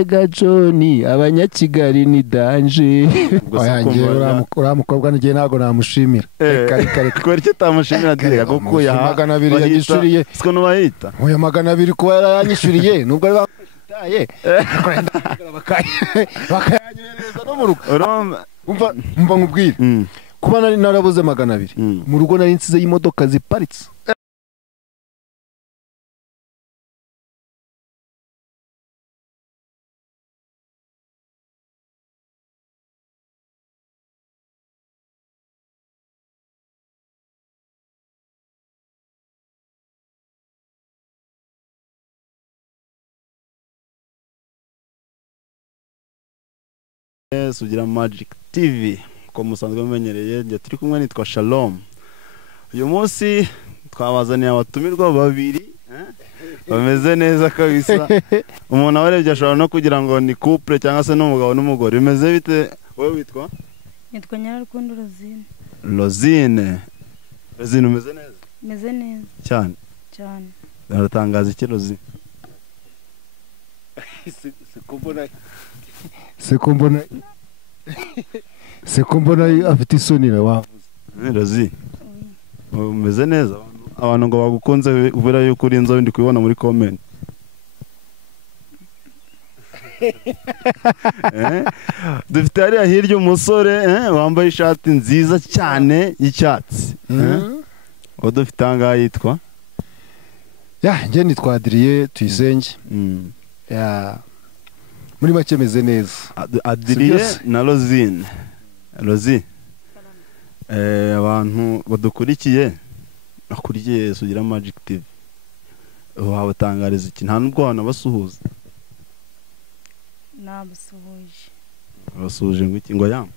Gaconi abanyakigali ni danje oyangiye ura mukobwa ngiye nago namushimira kare ko icyo tamushimira direka kuko ya 200 yagishuriye siko no bayita oya 200 kuba yaranyishuriye nubwo ari bakitaye bakayanyereza no mu rugo umva nkubwire kuba narabuze 200 mu rugo nari nsize y'imodoka ziparitse sugira Magic TV ko musanzwe mumenyereye njye turi kumwe nitwa Shalom uyu munsi twabazaniye abatumirwa babiri bameze neza kabisa umuntu abarebye ashobora no kugira ngo ni couple cyangwa se n'umugabo n'umugore bimeze bite wowe witwa nitwa Nyarwanda Rosine umeze neza cyane aratangaza iki Rosine Sekumbona afite isoni na wavuze Rozi umeze neza abantu ngo bagukunze ubera yuko uri inzo ndi kubibona muri comment dufite hariya hirya umusore wambaye ishati nziza cyane y'icyatsi dufite ahangaha yitwa njye nitwa Adrien Tuyisenge muri make meze neza Adrien na Rosine abantu badukurikiye bakurikiye sugira Magic TV wabatangariza iki nta nubwo wanabasuhuza basuhuje ngo iki ngo yam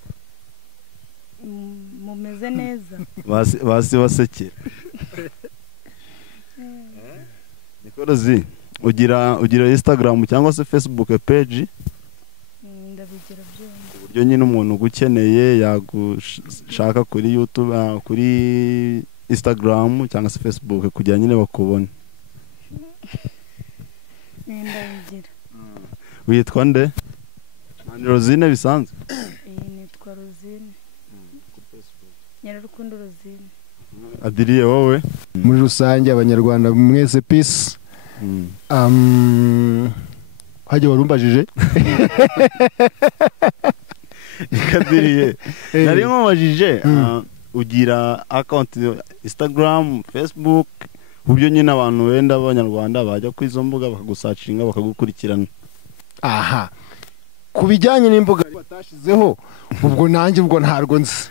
mumeze neza basi basekera niko Rosine ugira Instagram cyangwa se Facebook page ndabigira byose uburyo nyine umuntu ugukeneye yagushaka kuri YouTube kuri Instagram cyangwa se Facebook kugira nyine bakubone ndabigira witwa nde ni Rosine bisanzwe nitwa Rosine Nyarwanda Rosine Adrien wowe muri rusange abanyarwanda mwese peace hajye warumbajije ikadiriye nari nkubajije ugira account Instagram Facebook uburyo nyine abantu wenda abanyarwanda bajya ku izo mbuga bakagusacinga bakagukurikirana aha kubijyanye n'imbuga batashizeho ubwo nanjye ubwo ntarwo nzi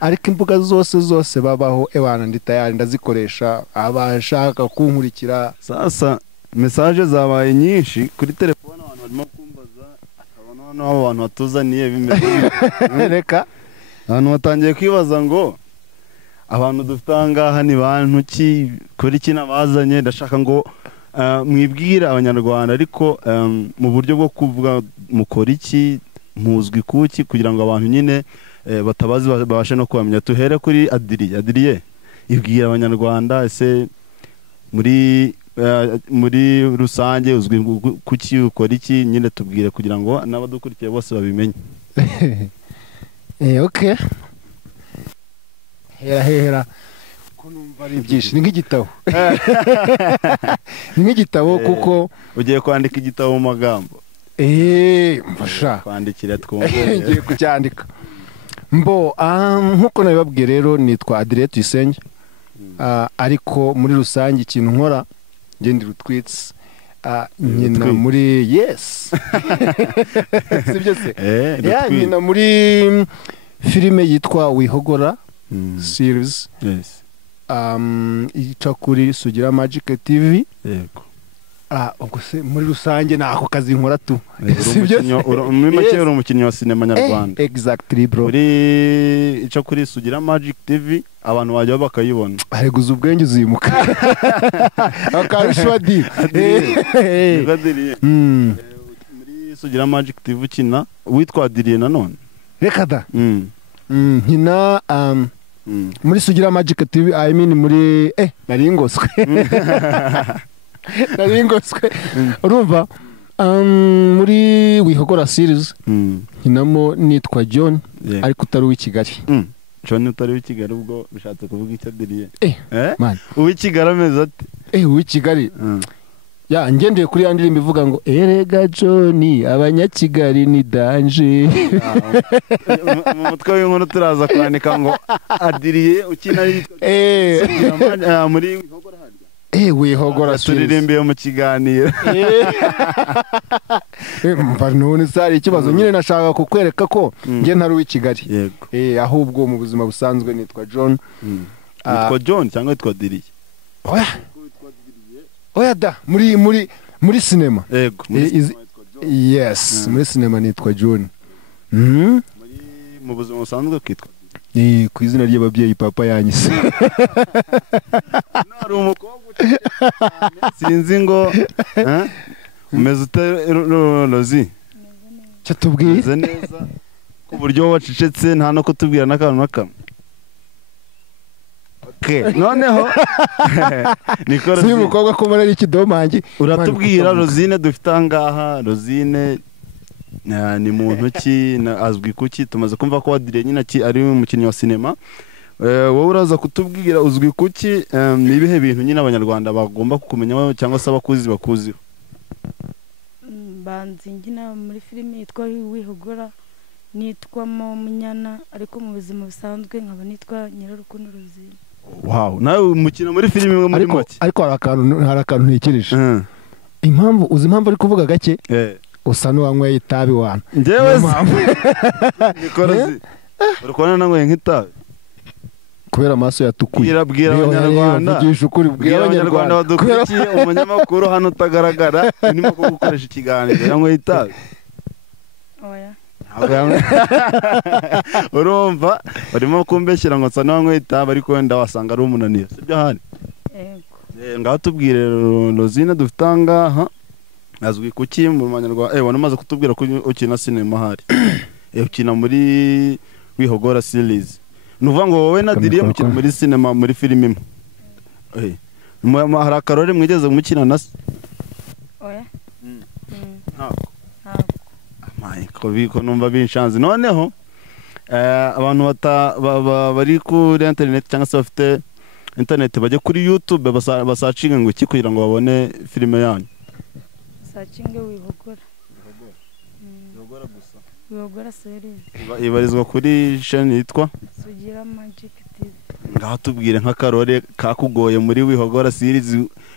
ariko imbuga zose babaho ebana nditayari ndazikoresha abashaka kunkurikira sasa message zabaye nyinshi kuri telefone abantu barimo kumbaza akabona n'abo bantu batuzaniye bimeze reka abantu batangiye kwibaza ngo abantu dufitanga ni bantu ki kuri kina bazanye ndashaka ngo mwibwira abanyarwanda ariko mu buryo bwo kuvuga mukora iki muzwi kuki kugira ngo abantu nyine batabazi babashe no kubamenya tuhere kuri Adrien ibwira abanyarwanda ese muri rusange uzwi kuki ukora iki nyine tubwire kugira ngo n'abadukurikiye bose babimenye okay hera kunumva ari byinshi ni nk'igitabo kuko ugiye kwandika igitabo mu magambo mfasha kwandikira twumve ngiye kucyandika nkuko nabibabwiye rero nitwa Adrien Tuyisenge ariko muri rusange ikintu nkora ngende rutwitse nyina muri sibyo se nyina muri filime yitwa Wihogora series ica kuri sugira Magic TV yego ubwo se muri rusange nako kazi nkora tu muri make uri umukinnyi wa sinema nyarwanda exactly bro ica kuri sugira Magic TV abantu bajya bakayibona areguza ubwenge uzimuka akarishwa di muri sugira Magic TV ukina witwa Adrien nanone reka da nkina muri sugira Magic TV I mean muri naringoswe urumva muri wihogora series nkinamo nitwa John Yeah. ariko utari uw'i Kigali. John utari w'i Kigali ubwo bishatse kuvuga icyo diriye Man. uw'i Kigali ameze ate uw'i Kigali ya ngendeye kuri ya ndirimbo ivuga ngo erega John abanyakigali ni danje. mu mutwe w'inkuru turaza kwandika ngo adiriye ukina yitwa muri wihogora harya wihogora turirimbiye mu kiganiro. mba none sari ikibazo nyine nashaka kukwereka ko nge ntari uw'i Kigali. Yego. Ahubwo mu buzima busanzwe nitwa John. Nitwa John cyangwa nitwa diriye? Oya da muri sinema. Yego. Yes, muri sinema nitwa John. Mu buzima busanzwe kitwa ku izina ry'ababyeyi papa yanyise. Nari umukobwa sinzi ngo umeze uterozi cyo tubwiye neza ku buryo wacecetse nta no kutubwira n'akantu n'akamwe. Noneho niko si umukobwa ko muri ikidomangi uratubwira Rosine dufite ahangaha. Rosine ni muntu ki azwi kuki? Tumaze kumva ko wadire nyine ari umukinnyi wa sinema. Wowe uraza kutubwira uzwi kuki? Ni ibihe bintu nyine abanyarwanda bagomba kukumenya cyangwa se abakuzi bakuziho? banzi ngina muri filime yitwa wihogora nitwamo munyana ariko mu buzima busanzwe nkaba nitwa nyir'urukundo Rosine. Wow, nawe umukina muri filime imwe muri make. Ariko hari akantu ntekereje. Impamvu uzi impamvu ari kuvuga gake? Usa n'uwanyweye itabi wana. Njyewe Nikorozi urukona nanyweye nk'itabi kubera amaso yatukuye. Bwira abanyarwanda, vugisha ukuri, bwira abanyarwanda badukurikiye umunyamakuru hano utagaragara urimo gukoresha ikiganiro yanyweye itabi. Oya. Urumva urimo kumbeshyira ngo nsa n'uwanyweye itabi ariko wenda wasanga ari umunaniro, sibyo hano? Yego. Ngaho tubwire Rosine dufite ahangaha azwi kuki mu banyarwanda? Wanamaze kutubwira ko ukina sinema hari. Ukina muri wihogora series. Nuvuga ngo wowe na diriye mukina muri sinema muri filime imwe. Hari akarore mwigeze mukina na se? Oya. Ntabwo. Ko numva binshanze. Noneho abantu bari kuri internet cyangwa se bafite internet bajye kuri YouTube basacinga ngo iki kugira ngo babone filime yanyu. Sacinge wihogora. Wihogora gusa. Wihogora series. Ibarizwa kuri chaîne yitwa Sugira Magic TV. Ngaho tubwire nk'akarore kakugoye muri wihogora series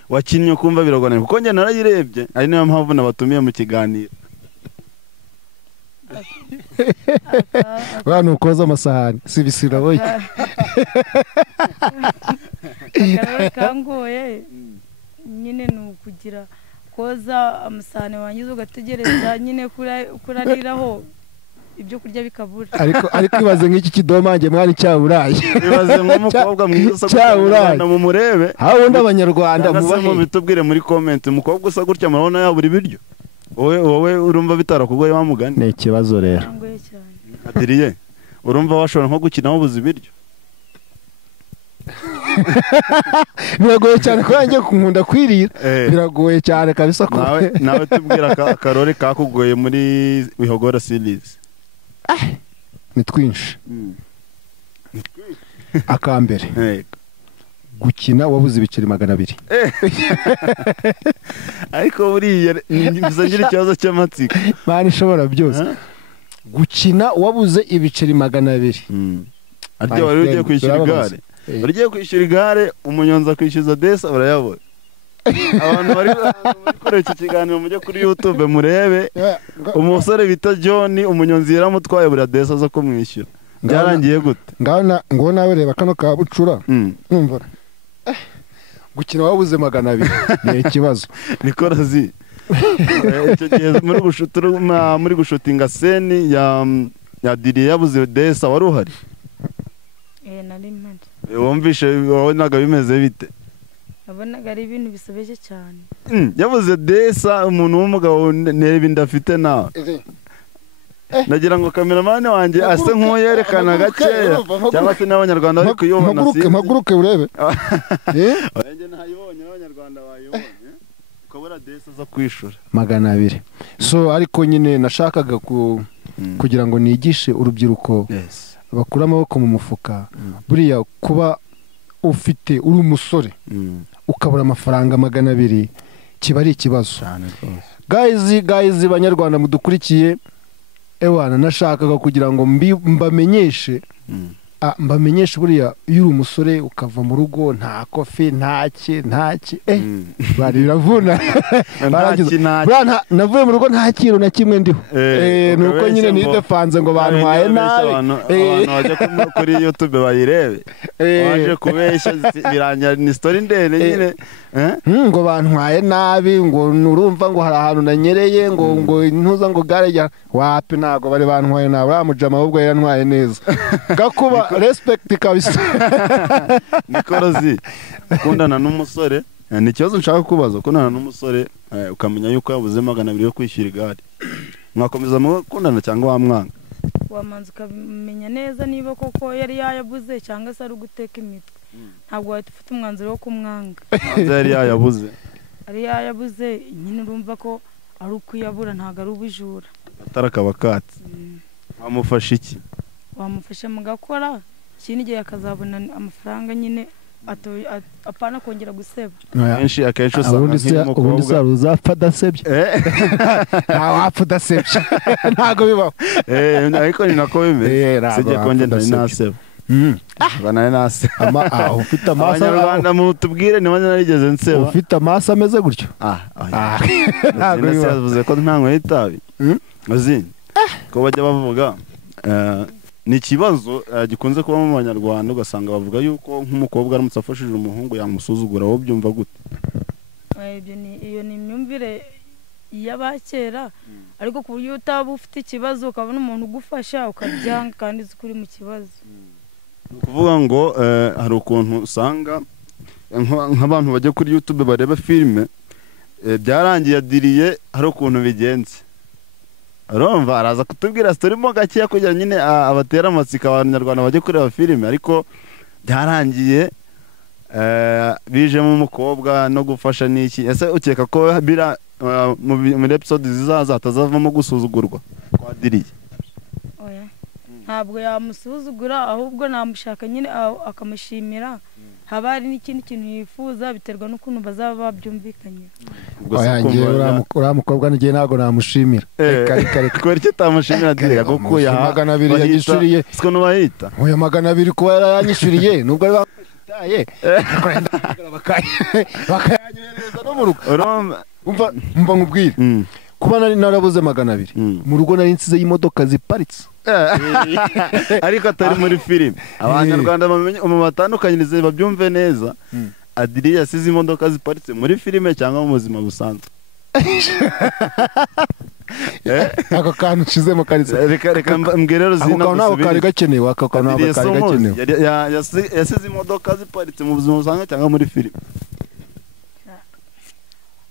wakinnye kumva biragoranye kuko njye narayirebye ari niyo mpamvu nabatumiye mu kiganiro. Bano ukoza amasahani si bisira boye. Akarore kangoye nyine ni ukugira koza amasahani wangiza ugategereza nyine kurariraho ibyo kurya bikabura. Ariko ibaze nk'iki kidomange mwana cyaburaye. Ibaze nk'umukobwa mwiza cyaburaye mu murebe. Hawo ndabanyarwanda mubahe bitubwire muri comment umukobwa usa gutya murabona yabura ibiryo. Wowe urumva bitarakugoye wamugani? Ni ikibazo rero. Adiriye urumva washobora nko gukina wabuze ibiryo? Biragoye cyane ko yanjye kunkunda kwirira. Biragoye cyane kabisa ko. Nawe tubwira akarore kakugoye muri wihogora series. Ni twinshi. Akambere. Gukina wabuze ibiceri 200. Ariko buriya ngize ikibazo cy'amatsiko. Mani ishobora byose. Gukina wabuze ibiceri 200. Aryo wari ugiye kwishyura igare. Ugiye kwishyura igare umunyonza akwishyuza desa urayabona. Abantu bari kuri iki kiganiro mujye kuri YouTube murebe umusore bita John umunyonzi yaramutwaye bura desa zo kumwishyura. Byarangiye gute? Ngo nawe reba kano ka bucura. Umva. Gukina wabuze 200 ni ikibazo. Nikorozi. Icyo gihe muri gushutinga scene ya diriye yabuze desa wari uhari? Nari mpari. Wumvishe wabonaga bimeze bite? Nabonaga ari ibintu bisobeje cyane. Yabuze desa umuntu w'umugabo nereba indafite nawe. Nagira ngo cameraman wanjye ase nk'uyerekana gakeya cyangwa se n'abanyarwanda bari kuyobona. Maguruke urebe. Wanjye ntayibonye abanyarwanda bayibonye. Ukabura muri adresse za kwishura 200 so ariko nyine nashakaga kugira ngo nigishe urubyiruko bakura amaboko mu mufuka buriya kuba ufite uri umusore ukabura amafaranga 200 kiba ari ikibazo cyane rwose guys banyarwanda mudukurikiye ewana nashakaga kugira ngo mbamenyeshe buriya iyo uri umusore ukava mu rugo nta kofi ntaki bari biravuna navuye mu rugo nta kintu na kimwe ndiho nuko nyine nidefanze ngo bantwaye nabi abantu bajya kuri YouTube bayirebe waje kubeshya birangira ni story ndende nyine ngo bantwaye nabi ngo nurumva ngo hari ahantu nanyereye ngo ntuza ngo gare ya wapi ntago bari bantwaye nabi ramujama ahubwo yarantwaye neza gakuba respect kabisa Nikorozi kundana n'umusore ni ikibazo nshaka kubaza kundana n'umusore ukamenya yuko yabuze 200 yo kwishyura igare mwakomeza mu kundana cyangwa wamwanga wamanza ukamenya neza niba koko yari yayabuze cyangwa se ari uguteka imitwe ntabwo wahita ufite umwanzuro wo kumwanga yari yayabuze nyine urumva ko ari ukuyabura ntabwo ari ubujura atarakaba katse wamufasha iki wamufasha mugakora ikindi gihe akazabona amafaranga nyine apana kongera guseba akenshi usanga ubundi se uzapfa adasebye ntawapfa udasebye ntabwo bibaho ariko ni nako bimeze sijya kongera naseba bana naseba ufite amaso abanyarwanda mutubwire niba narigeze nseba ufite amaso ameze gutyo ntabwo bivuze ko ntankwe y'itabi azindi ko bajya bavuga ni ikibazo gikunze kuba mu banyarwanda ugasanga bavuga yuko nk'umukobwa aramutse afashije umuhungu yamusuzugura wowe byumva gute iyo ni imyumvire y'abakera ariko ku buryo utaba ufite ikibazo ukabona umuntu ugufasha ukabyanga kandi uzi ko uri mu kibazo ni ukuvuga ngo hari ukuntu usanga nk'abantu bajya kuri YouTube bareba filime byarangiye adiriye hari ukuntu bigenze urumva araza kutubwira story mo gakeya kugira nyine abatera amatsika abanyarwanda bajye kureba filime ariko byarangiye bijemo umukobwa no gufasha n'iki ese ukeka ko bira muri episode zizaza atazavamo gusuzugurwa kwadiriye oya ntabwo yamusuzugura ahubwo namushaka nyine akamushimira haba hari n'ikindi kintu yifuza biterwa n'ukuntu bazaba babyumvikanye uriya mukobwa n'igihe ntabwo namushimira kubera icyo utamushimira direka kuko 200 yanyishyuriye siko n'uwahita oya 200 kuba yaranyishyuriye nubwo ari bamutaye bakayanyohereza no mu rugo umva nkubwire kuba narabuze 200 mu rugo nari nsize y'imodoka ziparitse ariko atari muri filime abanyarwanda mu batandukanyirize babyumve neza adiriye yasize imodoka ziparitse muri filime cyangwa mu buzima busanzwe ako kantu nshizemo karitse reka mbwire rero zina ako kantu kari gakenewe ako kantu kari gakenewe yasize imodoka ziparitse mu buzima busanzwe cyangwa muri filime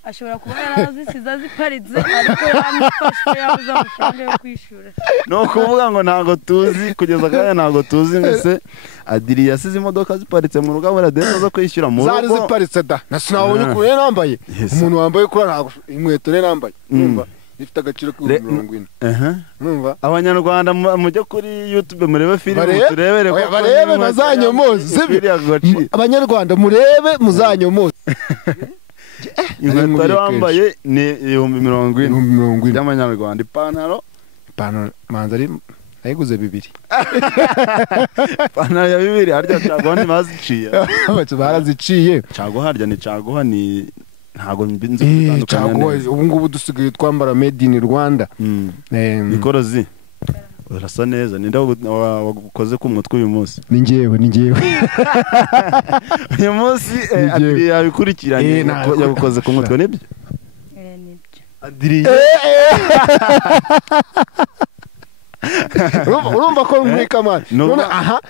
ashobora kuba yarazisize ziparitse ariko yamufashe yabuze amafaranga yo kwishura no kuvuga ngo ntago tuzi kugeza kanya ntago tuzi mbese adiri yasize imodoka ziparitse mu rugo abura demo zo kwishyura mu rugo zari ziparitse da nasinabonye kure nambaye umuntu wambaye kuri ntago inkweto ne nambaye numva ifite agaciro ku 40 numva abanyarwanda mujye kuri YouTube murebe filime turebere ko barebe bazanyomoze abanyarwanda murebe muzanyomoze inkweto wambaye ni 240 y'amanyarwanda ipantaro manzari ayiguze 2 ipantaro ya 2 harya caguha ntibaziciye baraziciye caguha harya ni caguha ni ntago mbinze gutandukanya ubu ngubu dusigaye twambara maid in rwanda Nikorozi urasa neza ninde wagukoze ku mutwe uyu munsi ni njyewe uyu munsi adiri yabikurikiranye yagukoze ku mutwe nibyo adiri urumva ko mwika mwana none aha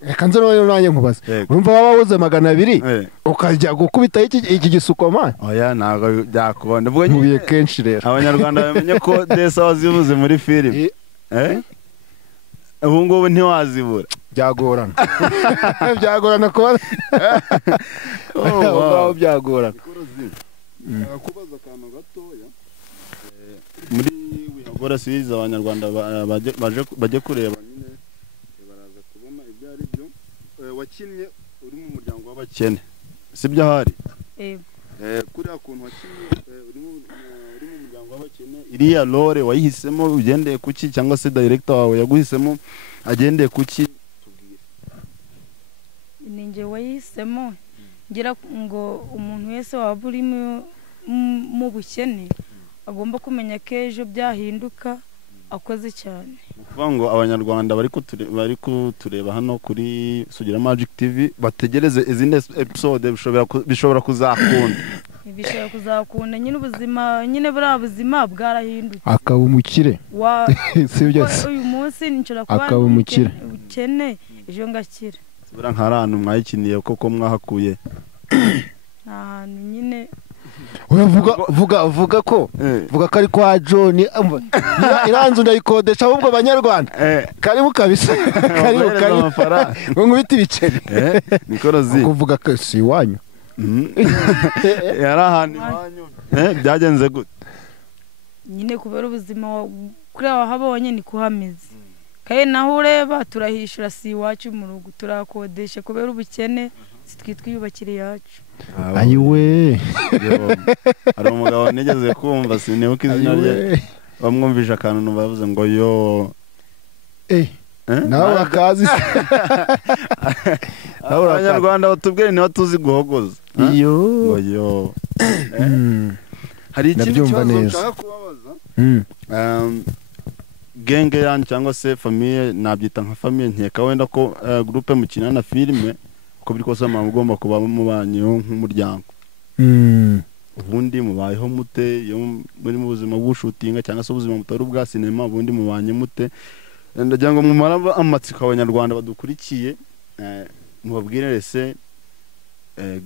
reka nze nanjye nkubaza urumva waba wuze 200 ukajya gukubita iki gisuko mwana oya ntago byakubona ubwo nkubiye kenshi rero abanyarwanda bamenye ko desa wazibuze muri filime ubu ngubu ntiwazibura byagorana kubona byagorana kubaza akantu gatoya muri wihagora series abanyarwanda baje kureba nyine baraza kubona ibyo ari byo wakinnye uri mu muryango w'abakene sibyo hari kuriya kuntu wakinnye uri mu muryango w'abakene iriya role wayihisemo ugendeye kuki cyangwa se director wawe yaguhisemo agendeye kuki tubwire ninjye wayihisemo ngira ngo umuntu wese waba uri mu bukene agomba kumenya ko ejo byahinduka akoze cyane kuvuga ngo abanyarwanda bari kutureba hano kuri Sugira Magic TV bategereze izindi episode bishobora kuzakunda nyine ubuzima nyine buriya buzima bwarahindutse akaba umukire sibyo uyu munsi nshobora kuba akaba umukire ukene ejo ngakira bura nkaranu mwayikiniye koko mwahakuye nta hantu nyine vuga ko ari kwa John iranzu ndayikodesha ahubwo abanyarwanda karibu kabisa karibu ngo nkubite ibiceri nikorozi kuvuga ko si iwanyu yari ahantu iwanyu byagenze gute nyine kubera ubuzima kuri aho habonye ni kuhameze kandi naho ureba turahishura si iwacu mu rugo turakodesha kubera ubukene twiyubakire yacu ayiwe hari umugabo nigeze kumva sinibuka izina rye bamwumvisha akantu bavuze ngo yo nawe akazi abanyarwanda batubwire niba tuzi guhogoza yo hari ikindi kibazo nshaka kubabaza genge yanyu cyangwa se famiye nabyita nka famiye nkeka wenda ko groupe mukina na filime uko biri kose mugomba kuba mubanyeho nk'umuryango ubundi mubayeho mute iyo muri mu buzima bw'ushutinga cyangwa se ubuzima mutari ubwa sinema ubundi mubanye mute ndagira ngo mumara amatsiko abanyarwanda badukurikiye mubabwire rese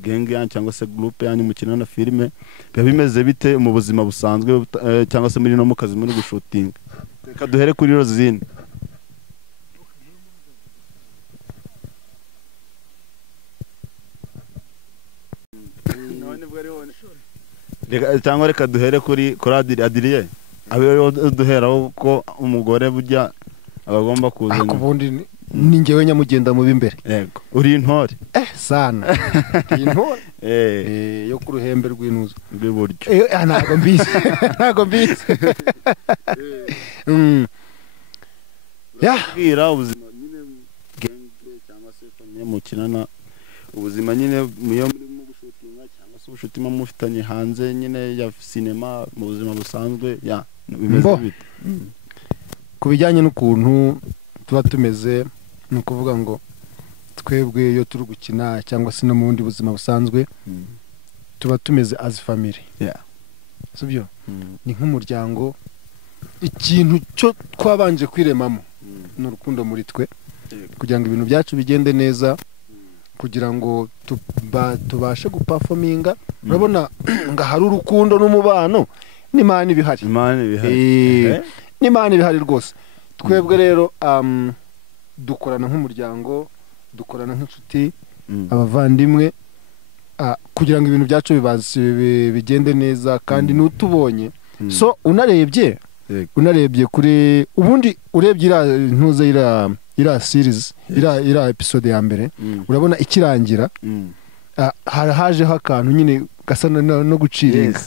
genge yanyu cyangwa se groupe yanyu mukina na filime biba bimeze bite mu buzima busanzwe cyangwa se muri no mu kazi muri gushutinga reka duhere kuri Rosine cyangwa reka duhere kuri Adrien abe duheraho ko umugore burya abagomba kuza ubundi ni njyewe nyamugenda mu b'imbere yego uri intore sana intore yo ku ruhembe rw'inuzo rw'iburyo ntabwo mbizi bwira ubuzima nyine genge cyangwa se famille mukinana ubuzima nyine muyo muri gushutinga cyangwa se ubushutima mufitanye hanze nyine ya sinema mu buzima busanzwe bimeze bite ku bijyanye n'ukuntu tuba tumeze ni ukuvuga ngo twebwe iyo turi gukina cyangwa se no mu bundi buzima busanzwe tuba tumeze as family sibyo ni nk'umuryango ikintu cyo twabanje kwiremamo ni urukundo muri twe kugira ngo ibintu byacu bigende neza kugira ngo tubashe guperforminga urabona ngo hari urukundo n'umubano n'Imana ibihari n'Imana ibihari rwose twebwe rero dukorana nk'umuryango dukorana nk'inshuti abavandimwe kugira ngo ibintu byacu bigende neza kandi n'utubonye so unarebye kuri ubundi urebye ntuze ira series ira episode ya mbere urabona ikirangira hajeho akantu nyine gasa no guciringa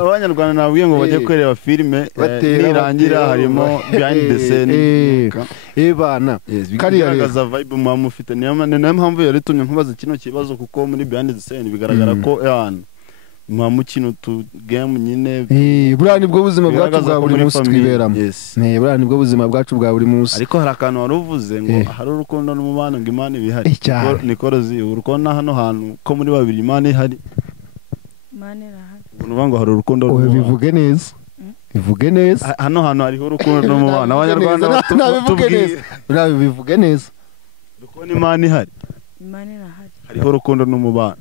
abanyarwanda nabwiye ngo bajye kureba filime nirangira harimo behind the scene bana karigaragaza vibe mufite niyo mpamvu yaritumye nkubaza kino kibazo kuko muri behind the scene bigaragara ko mukino tu game nyine buriya nibwo buzima bwacu bwa buri munsi twiberamo buriya nibwo buzima bwacu bwa buri munsi ariko hari akantu wari uvuze ngo hari urukundo n'umubano ngo Imana ibihari nikorozi urukundo hano hantu ko muri babiri Imana ihari Imana irahari uvuga ngo hari urukundo n'umubano bivuge neza hano hantu hariho urukundo n'umubano abanyarwanda bivuge neza urukundo Imana ihari Imana irahari hariho urukundo n'umubano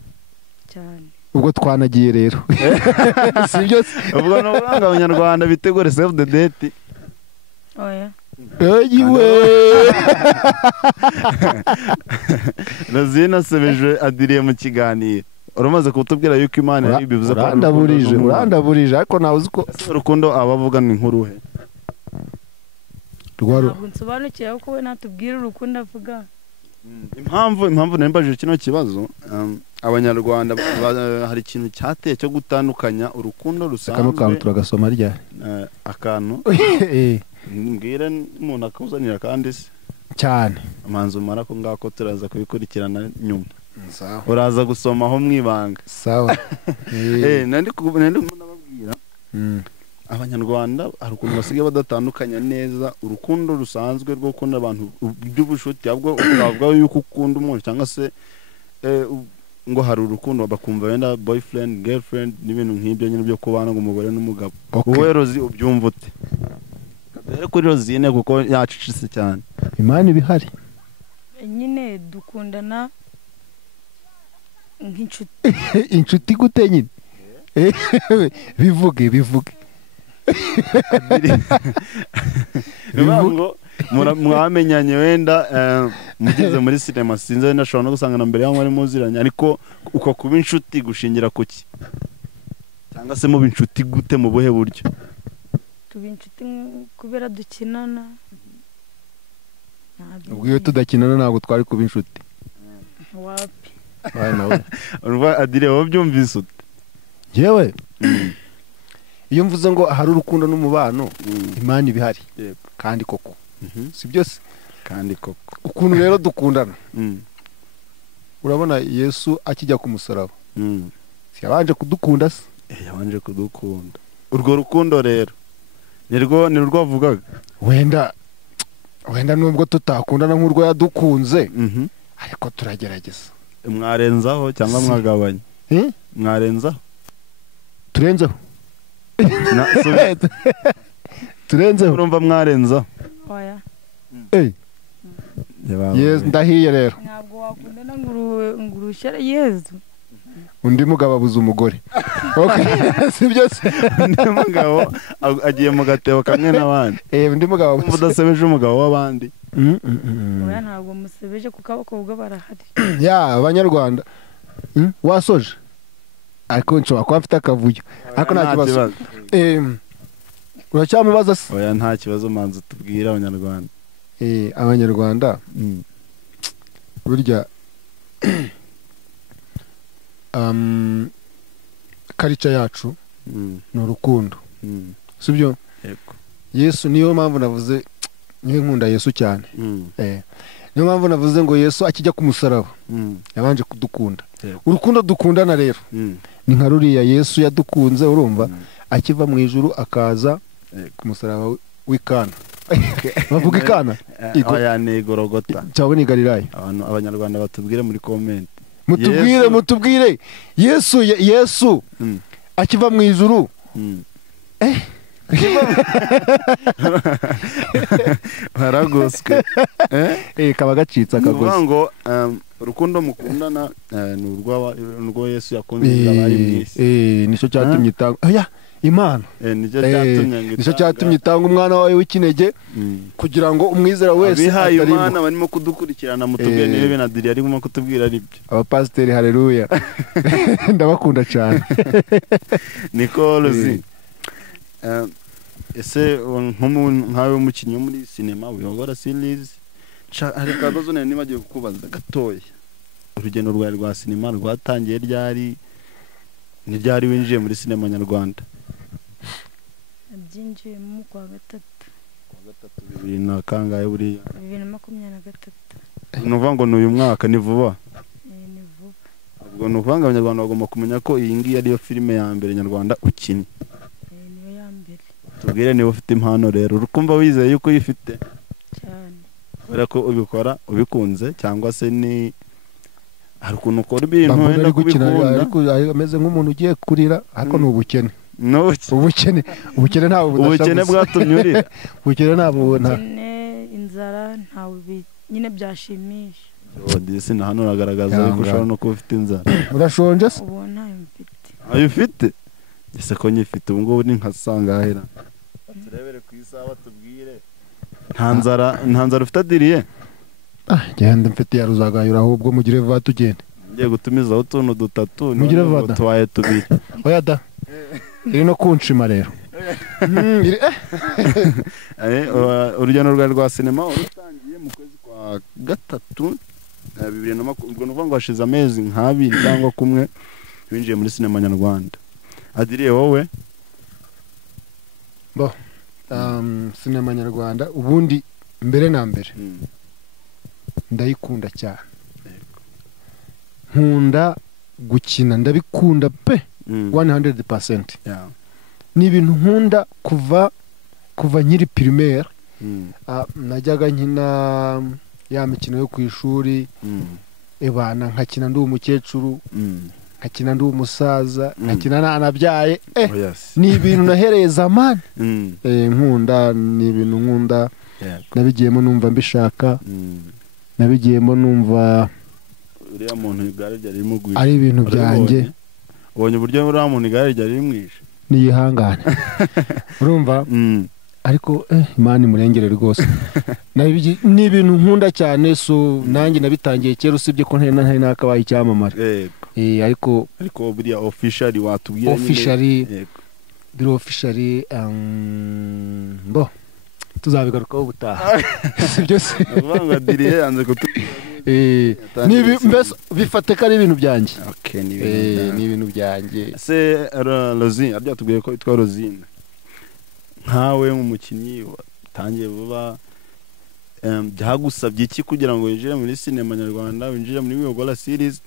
cyane ubwo twanagiye rero sibyo ubwo no buranga abanyarwanda bitegure save the date yiwe Rosine asebeje Adrien mu kiganiro uramaze kutubwira yuko Imana yari bivuze ko urandaburije ariko nawe uzi ko urukundo abavuga ni nkuruhe ntabwo nsobanukiye ko we natubwira urukundo avuga. impamvu nembajije kino kibazo abanyarwanda hari ikintu cyateye cyo gutandukanya urukundo rusanzwe kantu turagasoma rya akantu mbwira umuntu akuzanira kandi se cyane amanzu mara ko ngako turaza kubikurikirana nyuma uraza gusoma aho mwibanga sawa nandi nababwira abanyarwanda hari ukuntu basigaye badatandukanya neza urukundo rusanzwe rwo gukunda abantu by'ubushuti ahubwo ukavuga yuko ukunda umuntu cyangwa se ngo hari urukundo bakumva wenda boyfriend girlfriend n'ibintu nk'ibyo nyine byo kubana ngo umugore n'umugabo wowe Rozi ubyumva ute kadere kuri Rozine kuko yacicise cyane Imana ibihari nyine dukundana nk'inshuti inshuti gute nyine bivuge ngo mwamenyanye wenda mugeze muri sinema sinzi wenda ashobora no gusanga na mbere y'aho mwari muziranye ariko uko kuba inshuti gushingira kuki cyangwa se muba inshuti gute mu buhe buryo tuba inshuti kubera dukinana ubwo iyo tudakinana ntabwo twari kuba inshuti wapi adire wowe byumvise ute yewe iyo mvuze ngo hari urukundo n'umubano Imana ibihari kandi koko si byose kandi koko ukuntu rero dukundana urabona Yesu akijya ku musaraba yabanje kudukunda se yabanje kudukunda urwo rukundo rero ni rwo avugaga wenda nubwo tutakundana nk'urwo yadukunze ariko turagerageza mwarenzaho cyangwa mwagabanya mwarenzaho turenzeho urumva mwarenzaho oya Yesu ndahiye rero ntabwo wakundana ngo urushyire Yesu undi mugabo abuze umugore si byose undi mugabo agiye mu gatebo kamwe n'abandi undi mugabo udasebeje umugabo w'abandi oya ntabwo musebeje kuko abakobwa barahari abanyarwanda wasoje ariko nshobora kuba mfite akavuyo ariko nta kibazo uracyamubaza se oya nta kibazo manzi tubwira abanyarwanda abanyarwanda burya karica yacu ni urukundo sibyo Yesu niyo mpamvu navuze niyo nkunda Yesu cyane niyo mpamvu navuze ngo Yesu akijya ku musaraba yabanje kudukunda urukundo dukundana rero ni nka ruriya Yesu yadukunze urumva akiva mu ijuru akaza ku musaraba w'ikana bavuga ikana oya ni igorogota cyangwa ni Galilaya abanyarwanda batubwire muri comment mutubwire Yesu akiva mu ijuru haragoswe kaba gacitse akagozi ngo urukundo mukundana ni urwo Yesu yakunze abari mu isi nicyo cyatumye itanga Imana nicyo cyatumye itanga umwana wawe w'ikinege kugira ngo umwizera wese abihaye Imana barimo kudukurikirana mutubwire niba binadiri arimo kutubwira ari byo abapasiteri haleluya ndabakunda cyane niko Rozi ese nkawe umukinnyi wo muri sinema uyobora series hari akabazo nari nibagiye kukubaza gatoya urugendo rwawe rwa sinema rwatangiye ryari ni ryari winjiye muri sinema nyarwanda byinjiyemo kwa gatatu 2000 buriya 2023 ni uvuga ngo ni uyu mwaka ni vuba ni vuba ubwo ni ukuvuga ngo abanyarwanda bagomba kumenya ko iyi ngiyi ariyo filime ya mbere nyarwanda ukinnye niyo ya mbere tubwire niba ufite impano rero urukumva wizeye yuko uyifite cyane kubera ko ubikora ubikunze cyangwa se ni hari ukuntu ukora ibintu wenda kubikunda ameze nk'umuntu ugiye kurira ariko ni ubukene ubukene ntabwo ubukene bwatumye urira ubukene ntabwo inzara ntawe nyine byashimisha disi na hano uragaragaza yuko ushobora no kuba ufite inzara urashonje se ubu ntayo mfite ayo ufite ese ko nyifite ubu ngubu ni nka sangahera turebere ku isaha tubwire nta nzara ufite adiriye genda mfite ya ruzagayura ahubwo mugire vuba tugende agiye gutumizaho utuntu dutatu Mugire vada. tubaye tubiri oya da iri no kunshima rero urugendo rwa sinema urutangiye mu kwezi kwa gatatu 2020 ubwo nuvuga ngo hashize amezi nk'abiri cyangwa kumwe winjiye muri sinema nyarwanda. Adiriye wowe bo sinema nyarwanda ubundi mbere na mbere ndayikunda cyane, nkunda gukina, ndabikunda pe 100%. Ni ibintu nkunda kuva nkiri primaire. Najyaga nkina ya mikino yo ku ishuri, ebana nkakina ndi umukecuru, nkakina ndi umusaza, nkakina nanabyaye, ni ibintu nahereye zamani. Nkunda, ni ibintu nkunda, nabigiyemo numva mbishaka, nabigiyemo numva uriya muntu igare ryari rimugwisha, ari ibintu byanjye. Ubonye uburyo uriya muntu igare ryari rimwisha, niyihangane urumva. Ariko Imana imurengere rwose. Ni ibintu nkunda cyane, so nanjye nabitangiye kera, usibye ko ntari nakabaye icyamamare. Ariko buriya officially watubwiye biro officially bo tuzabigarukaho ubutaha. Sibyo se ubanga Adiriye yanze kutubwira mbese bifateka ari ibintu byanjye. Ni ibintu byanjye. Se Rosine abyatubwiye ko itwa Rosine, nkawe nk'umukinnyi watangiye vuba, byagusabye iki kugira ngo winjire muri sinema nyarwanda, winjire muri Wiyogola series,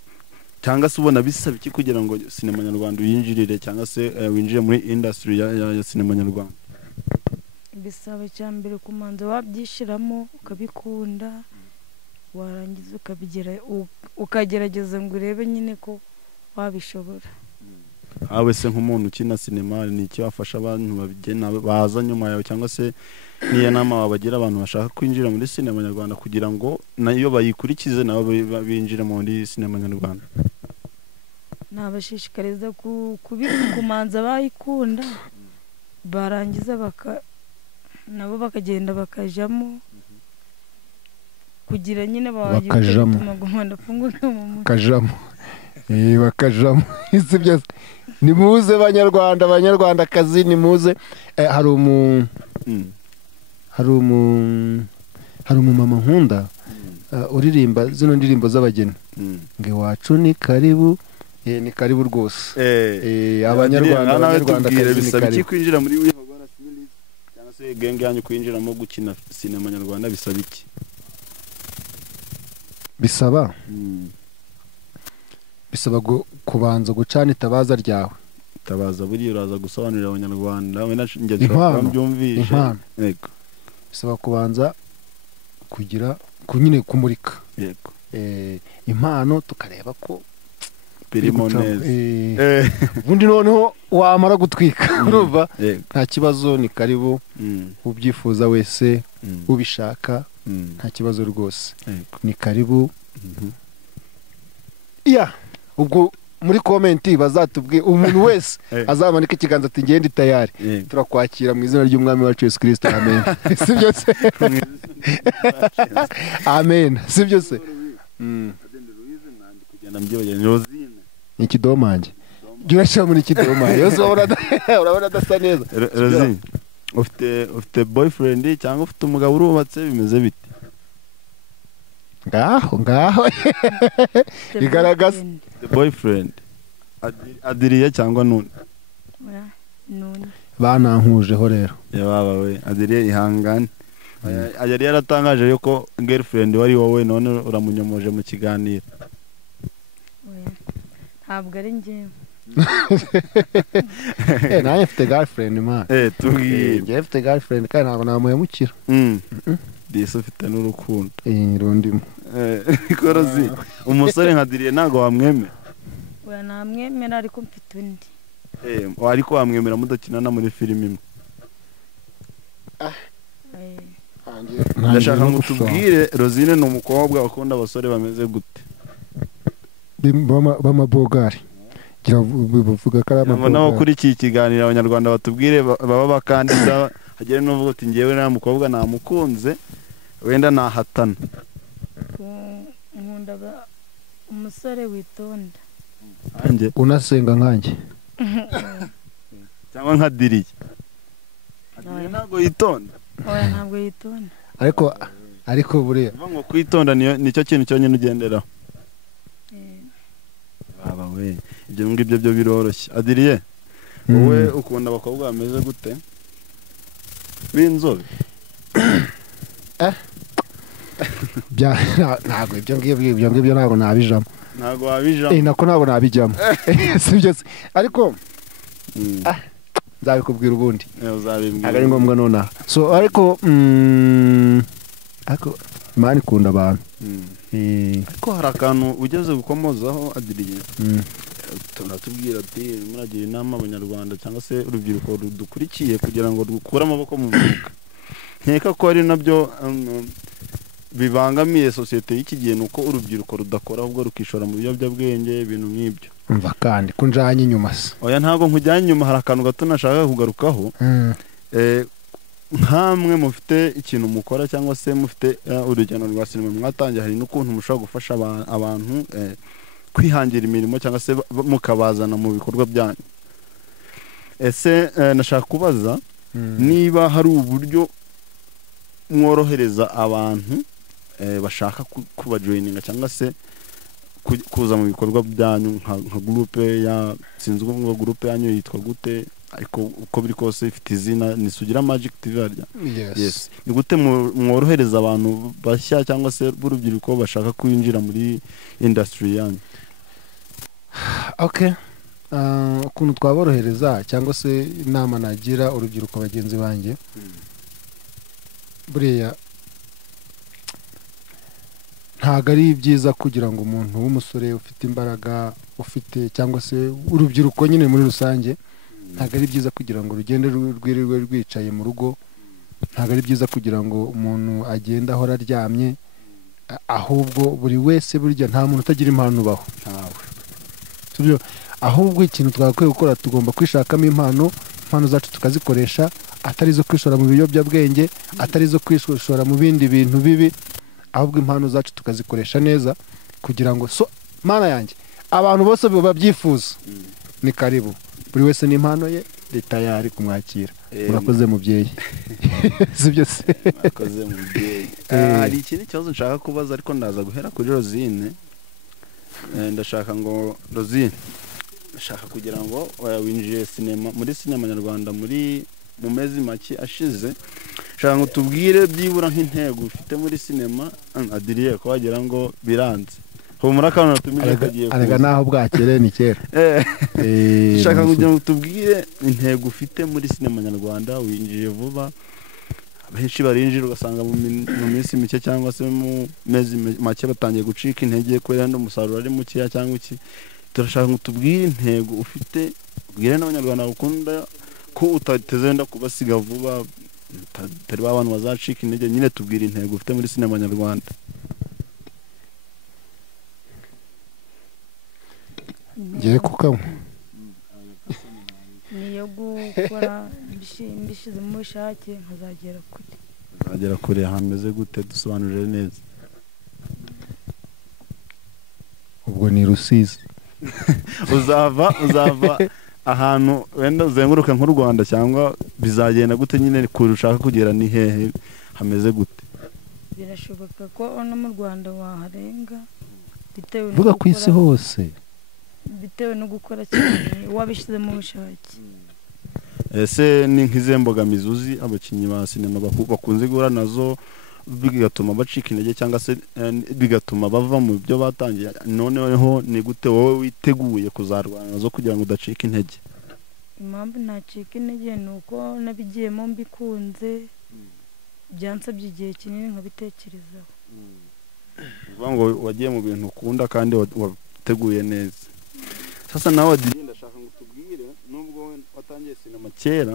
cyangwa se ubona bisaba iki kugira ngo sinema nyarwanda uyinjirire cyangwa se winjire muri industry ya sinema nyarwanda? Bisaba cyambere kumanza wabyishiramo ukabikunda, warangiza ukagerageza ngo urebe nyine ko wabishobora. Awe se nk'umuntu ukina sinema ni iki wafasha abantu babigena baza nyuma yawe, cyangwa se niyo nama wabagira abantu bashaka kwinjira muri sinema nyarwanda kugira ngo nayo bayikurikize nabo binjire muri sinema nyarwanda? Nabashishikariza kumanza bayikunda, barangiza nabo bakagenda bakajamo kugira nyine bakajamo bakajamo. Isi byose nimuze banyarwandakazi, nimuze. Hari umumama nkunda uririmba zino ndirimbo z'abageni, ngo iwacu ni karibu. Ni karibu rwose. Abanyarwandakazi bisaba iki kwinjira muri Wiyogola series cyangwa se genge yanyu kwinjiramo gukina sinema nyarwanda? Bisaba iki? Bisaba kubanza gucana itabaza ryawe. Itabaza buriya uraza gusobanurira abanyarwanda wenda njye byumvishe. Yego. Bisaba kubanza kugira nyine kumurika. Yego. Impano tukareba ko birimo neza. Ubundi noneho wamara gutwika urumva nta kibazo, ni karibu. Ubyifuza wese ubishaka nta kibazo rwose, ni karibu. Ubwo muri komenti bazatubwiye, umuntu wese azamanike ikiganza ati ngende tayari, turakwakira mu izina ry'umwami wacu Yesu Kristo. Amen. Sibyo se? Amen. Sibyo se? Ni kidomanje. Jurasha muri kidomanje. Yose urabona adasa neza. Rosine, ufite boyfriend cyangwa ufite umugabo urubatse, bimeze bite? Ngaho igaragaza. Boyfriend Adiriye cyangwa nuni? Banankujeho rero. Baba we Adiriye ihangane. Ajari yaratangaje yuko girlfriend wari wowe, none uramunyomoje mu kiganiro. Ntabwo ari njye. Naye mfite girlfriend man. Tubwiye. Njye mfite girlfriend kandi ntabwo namuhemukira. Disi ufite n'urukundo. Rundimo. Korozi umusore nka Adiriye ntago wamwemera? Oya namwemera ariko mfite undi. Ariko wamwemera mudakinana muri filime imwe? Ndashaka ngo tubwire Rosine ni umukobwa ukunda abasore bameze gute? B'amabogari. Bivuga ko ari amabogari. Nabo kuri iki kiganiro abanyarwanda batubwire baba bakandida, hagere n'uvuga ati ngewe na mukobwa namukunze wenda nahatana. umusore witonda anjye unasenga nkanjye cyangwa nka diriye adiriye ntabwo yitonda oya ntabwo yitonda ariko buriya uvuga ngo kwitonda nicyo kintu cyonyine ugenderaho baba we ibyo ngibyo byo biroroshye adiriye wowe ukunda abakobwa bameze gute b'inzobe ntabwo ibyo ngibyo ntabwo nabijamo ntabwo wabijamo nako ntabwo nabijyamo sibyo se ariko nzabikubwira ubundi ntabwo ari ngombwa nonaha so ariko imana ikunda abantu ariko hari akantu ugeze gukomozaho adiriye turatubwira ati muragira inama abanyarwanda cyangwa se urubyiruko rudukurikiye kugira ngo rukure amaboko mu mufuka nkeka ko ari nabyo bibangamiye sosiyete y'iki gihe ni uko urubyiruko rudakora ahubwo rukishora mu biyobyabwenge ibintu nk'ibyo mva kandi ko njanye inyuma se oya ntabwo nkujyanye inyuma hari akantu gato nashaka kugarukaho nkamwe mufite ikintu mukora cyangwa se mufite urugendo rwa sinema mwatangiye hari n'ukuntu mushobora gufasha abantu kwihangira imirimo cyangwa se mukabazana mu bikorwa byanyu ese nashaka kubaza niba hari uburyo mworohereza abantu bashaka kubajoyininga cyangwa se kuza mu bikorwa byanyu nka groupe ya sinzi ngo groupe yanyu yitwa gute ariko uko biri kose ifite izina ni Sugira Magic TV arya yes ni gute mworohereza abantu bashya cyangwa se b'urubyiruko bashaka kwinjira muri industry yanyu okay ukuntu twaborohereza cyangwa se inama nagira urubyiruko bagenzi banjye buriya ntabwo ari byiza kugira ngo umuntu w'umusore ufite imbaraga ufite cyangwa se urubyiruko nyine muri rusange ntabwo ari byiza kugira ngo rugende rwirirwe rwicaye mu rugo ntabwo ari byiza kugira ngo umuntu agende ahora aryamye ahubwo buri wese burya nta muntu utagira impano ubaho ahubwo ikintu twagakwiye gukora tugomba kwishakamo impano zacu tukazikoresha atari izo kwishora mu biyobyabwenge atari izo kwishora mu bindi bintu bibi ahubwo impano zacu tukazikoresha neza kugira ngo mana yanjye abantu bose babyifuza ni karibu buri wese n'impano ye leta yari kumwakira murakoze mubyeyi sibyo se murakoze mubyeyi hari ikindi kibazo nshaka kubaza ariko ndaza guhera kuri Rosine ndashaka ngo Rosine ndashaka kugira ngo winjiye muri sinema nyarwanda mu mezi make ashize shaka ngo tubwire byibura nk'intego ufite muri sinema adiriye ko wagira ngo biranze humura kantu natumije kagiye arega naho bwakere ni kera shaka kugira ngo tubwire intego ufite muri sinema nyarwanda winjiye vuba abenshi barinjira ugasanga mu minsi mike cyangwa se mu mezi make batangiye gucika intege kubera n'umusaruro ari mukeya cyangwa iki turashaka ngo tubwire intego ufite ubwire n'abanyarwanda bakunda ko utateze wenda kubasiga vuba tari abantu bazacika intege nyine tubwire intego ufite muri sinema nyarwanda ngiye kukamwe niyo gukora mbishizemo ubushake nkazagera kure hameze gute dusobanurire neza ubwo ni Rusizi uzava ahantu wenda uzenguruka nk'u Rwanda cyangwa bizagenda gute nyine ushaka kugera ni hehe hameze gute birashoboka ko no mu Rwanda waharenga bitewe vuga ku isi hose bitewe no gukora cyane wabishizemo ubushake ese ni nk'izembogamizi uzi abakinnyi ba sinema bakunze guhura nazo bigatuma bacika intege cyangwa se bigatuma bava mu byo batangiye noneho ni gute wowe witeguye kuzarwana nazo kugira ngo udacika intege impamvu ntacika intege ni uko nabigiyemo mbikunze byansabye igihe kinini nkabitekerezaho uvuga ngo wagiye mu bintu ukunda kandi wateguye neza sasa nawe ndashaka ngo tubwire nubwo watangiye sinema kera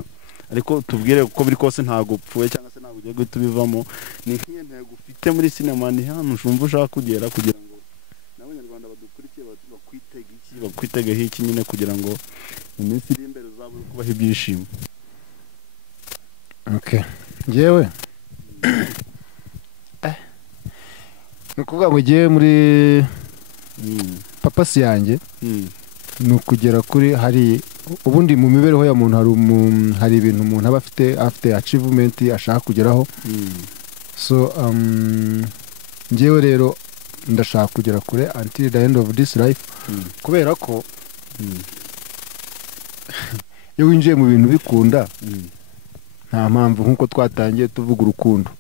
ariko tubwire uko biri kose ntago upfuye cyangwa se ntago ugiye guhita ubivamo ni nk'iyo ntego ufite muri sinema ni hano ushumva ushaka kugera kugira ngo n'abanyarwanda badukurikiye bakwitegeho iki nyine kugira ngo mu minsi iri imbere uzabure kubaha ibyishimo ngewe ni ukuvuga ngo ngewe muri papa si yanjye ni ukugera kuri hari ubundi mu mibereho ya muntu hari ibintu umuntu aba afite achievement ashaka kugeraho so njyewe rero ndashaka kugera kure until the end of this life kubera ko iyo winjiye mu bintu bikunda nta mpamvu nk'uko twatangiye tuvuga urukundo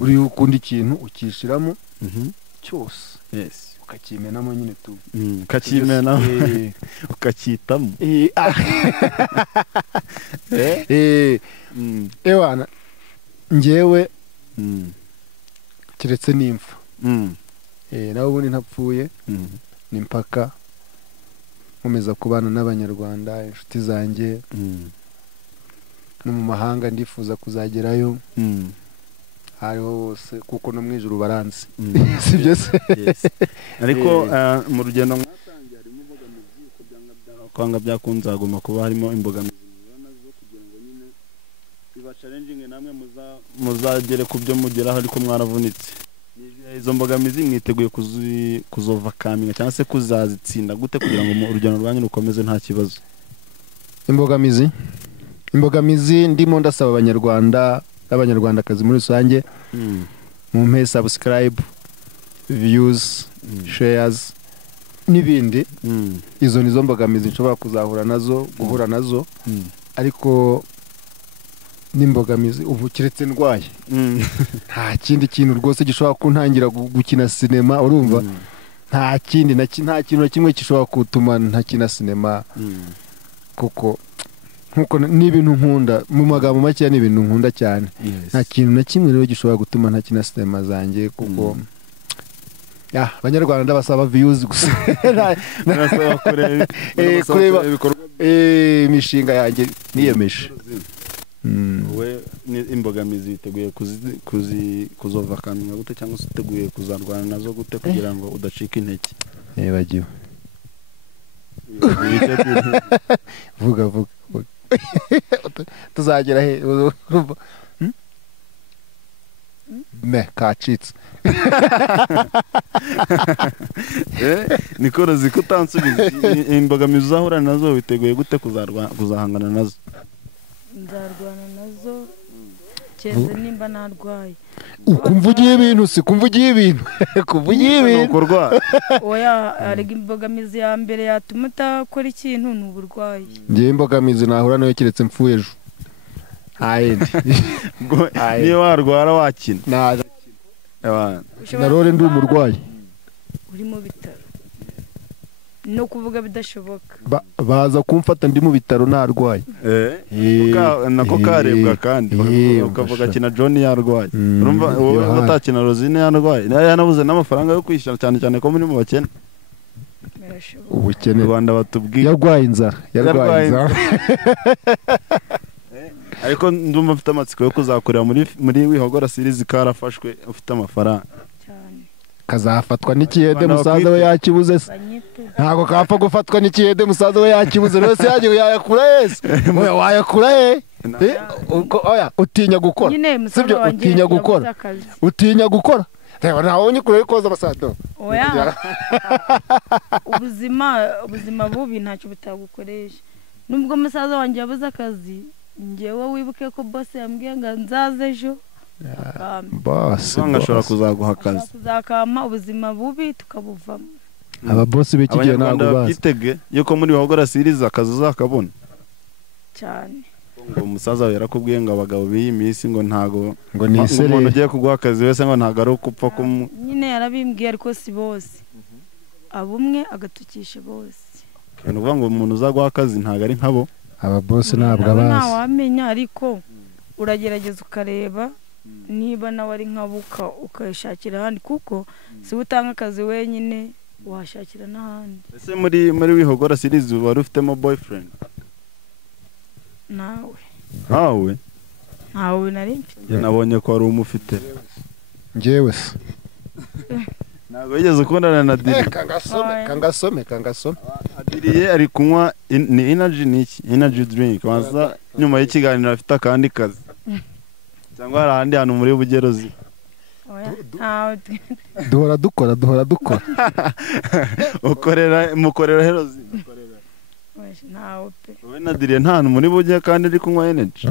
uri ukunda ikintu ukishiramo cyose ukakimenamo nyine tu ukakimenamo ukacyitamo ewana njyewe keretse n'imfa nawe ubundi ntapfuye ni mpaka nkomeza kubana n'abanyarwanda inshuti zanjye no mu mahanga ndifuza kuzagerayo hariho hose kuko no mu ijuru baranzi si byo se ariko mu rugendo mwatangiye harimo imbogamizi ko kwanga byakunze hagomba kuba harimo imbogamizi nazo kugira ngo nyine biba challenging namwe muzagere ku byo mugeraho ariko mwaravunitse izo mbogamizi mwiteguye kuzova kaminga cyangwa se kuzazitsinda gute kugira ngo urugendo rwanyu rukomeze nta kibazo? Imbogamizi ndimo ndasaba abanyarwanda n'abanyarwandakazi muri rusange mumpe subscribe, views, shares n'ibindi. Izo nizo mbogamizi nshobora guhura nazo ariko n'imbogamizi ubu kiretse ndwaye nta kindi kintu rwose gishobora kuntangira gukina sinema urumva nta kintu na kimwe gishobora gutuma ntakina sinema kuko nkuko n'ibintu nkunda mu magambo make n'ibintu nkunda cyane nta kintu na kimwe rero gishobora gutuma ntakina sinema zanjye kuko abanyarwanda ndabasaba views gusa nasaba kureba imishinga yanjye niyemeje. We imbogamizi biteguye kuzova kaminga gute cyangwa se uteguye kuzarwana nazo gute kugira ngo udacika intege? Bagiwe vuga tuzagera he kacitse nikorozi kutansubiza imbogamizi uzahura nazo biteguye gute kuzahangana nazo? Nzarwana nazo cyeze nimba narwaye ukumvugiye ibintu si kumvugiye ibintu oya arega imbogamizi ya mbere yatuma utakora ikintu ni uburwayi. Ngiye imbogamizi nahura nayo kiretse mpfuye ejo niyo warwara wakina narore ndi umurwayi uri mu bitaro no kuvuga bidashoboka baza kumfata ndi mu bitaro narwaye nako karebwa kandi ukavuga kina John yarwaye urumva batakina Rosine yarwaye yanabuze n'amafaranga yo kwishyura cyane ko muri mu bakene ubukene Rwanda batubwiye yarwaye inzara ariko ndumva mfite amatsiko yo kuzakorera muri wihogora series karafashwe ufite amafaranga kazafatwa n'ikihede musaza we yakibuze se ntago kapfa gufatwa n'ikihede musaza we yakibuze rwose yagiye yayakura yese wayakura he utinya gukora sibyo utinya gukora reba ntawe nyikure koza amasado ubuzima bubi ntacyo butagukoresha nubwo musaza wanjye yabuze akazi njyewe wibuke ko boss yambwiye ngo nzaze ejo boss ngashobora kuzaguha akazi kuzakama ubuzima bubi tukabuvamo. Aba boss bekigiye ntago bitege yuko muri wahogora series akazi uzakabona cyane ngo umusaza we yarakubwiye ngo abagabo biyi minsi ngo ntago ngo nisere umuntu ugiye kuguha akazi wese ngo ntago ari ukupfa nyine yarabimbwiye ariko si bose abumwe agatukisha bose kandi uvuga ngo umuntu uzaguha akazi ntago ari nkabo aba boss ntabwo abazi ntawamenya ariko uragerageza ukareba niba nawe ari nkabuka ukayishakira ahandi kuko si utanga akazi wenyine washakira n'ahandi. Ese muri wihogora series wari ufitemo boyfriend? Nawe nari mfite. Nabonye ko ari umufite. Njyewe se ntabwo yigeze kubonana na Diri. Kangasome Diri ari kunywa ni energy drink waza nyuma y'ikiganiro afite akandi kazi cyangwa hari ahandi hantu muri bugerozi ntawe duhora dukora mukorera herozi ntawe pe wowe na Adrien nta hantu muri bujye kandi ari kunywa energy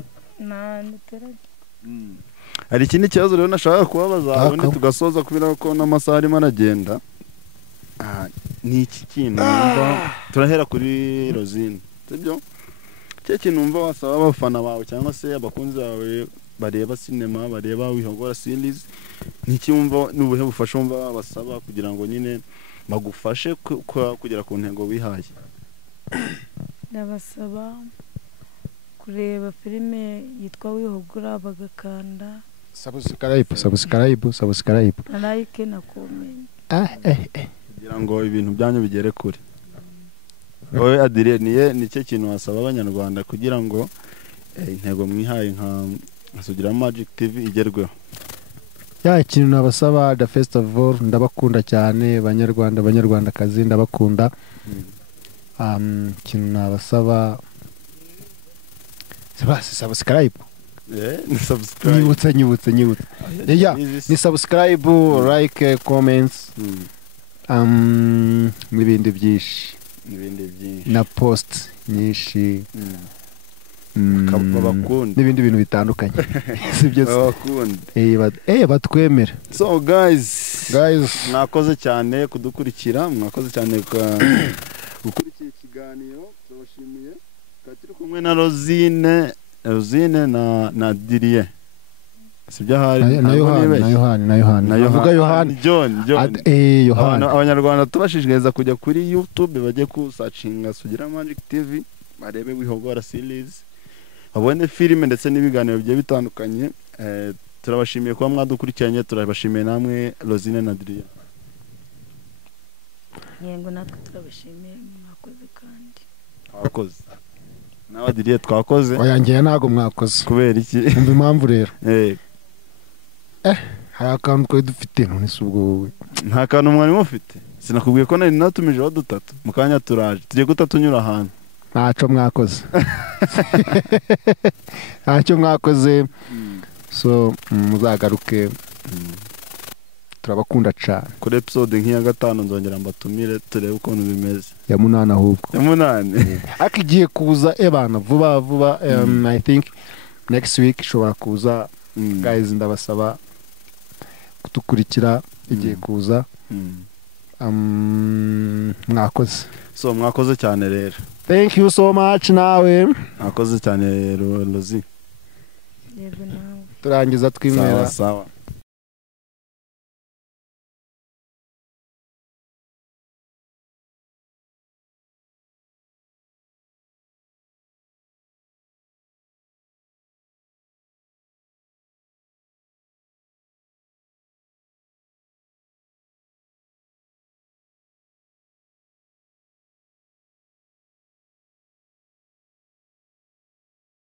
hari ikindi kibazo rero nashaka kubabaza ubundi tugasoza kubera ko n'amasaha arimo aragenda ni iki kintu numva turahera kuri Rosine sibyo cyo kintu numva wasaba abafana bawe cyangwa se abakunzi bawe bareba sinema bareba wihogora series ni iki wumva n'ubuhe bufasha wumva basaba kugira ngo nyine bagufashe kugera ku ntego wihaye ndabasaba kureba filime yitwa wihogora bagakanda subscribe na like na comment kugira ngo ibintu byanyu bigere kure wowe Adrien ni cyo kintu wasaba abanyarwanda kugira ngo intego mwihaye nka sugira Magic TV igerweho ikintu nabasaba the first of all ndabakunda cyane banyarwandakazi ndabakunda ikintu nabasaba subscribe nyibutse ni subscribe like comments n'ibindi byinshi na post nyinshi n'ibindi bintu bitandukanye sibyo batwemera so guys mwakoze cyane kudukurikira mwakoze cyane gukurikira ikiganiro turabashimiye turi kumwe na Rosine na Adrien sibyo hari na Yohani navuga Yohani John abanyarwanda tubashishikariza kujya kuri YouTube bajye kusacinga Sugira Magic TV barebe wihogora series babone filime ndetse n'ibiganiro bigiye bitandukanye turabashimiye kuba mwadukurikiranye turabashimiye namwe Rosine na Adrien yego natwe turabashimiye mwakoze kandi twakoze nawe Adrien twakoze oyangiye ntago mwakoze kubera iki umva impamvu rero hari akantu twari dufite none si ubwo wowe nta kantu mwari mufite sinakubwiye ko nari natumijeho dutatu mu kanya turaje tugiye gutatunyura ahantu ntacyo mwakoze so muzagaruke turabakunda cyane kuri episode nk'iya 5 nzongera mbatumire turebe ukuntu bimeze ya 8 ahubwo ya 8 akigiye kuza ebana vuba I think next week shobora kuza guys ndabasaba kutukurikira igiye kuza mwakoze cyane rero thank you so much nawe mwakoze cyane Rosie yego nawe turangiza twimera sawa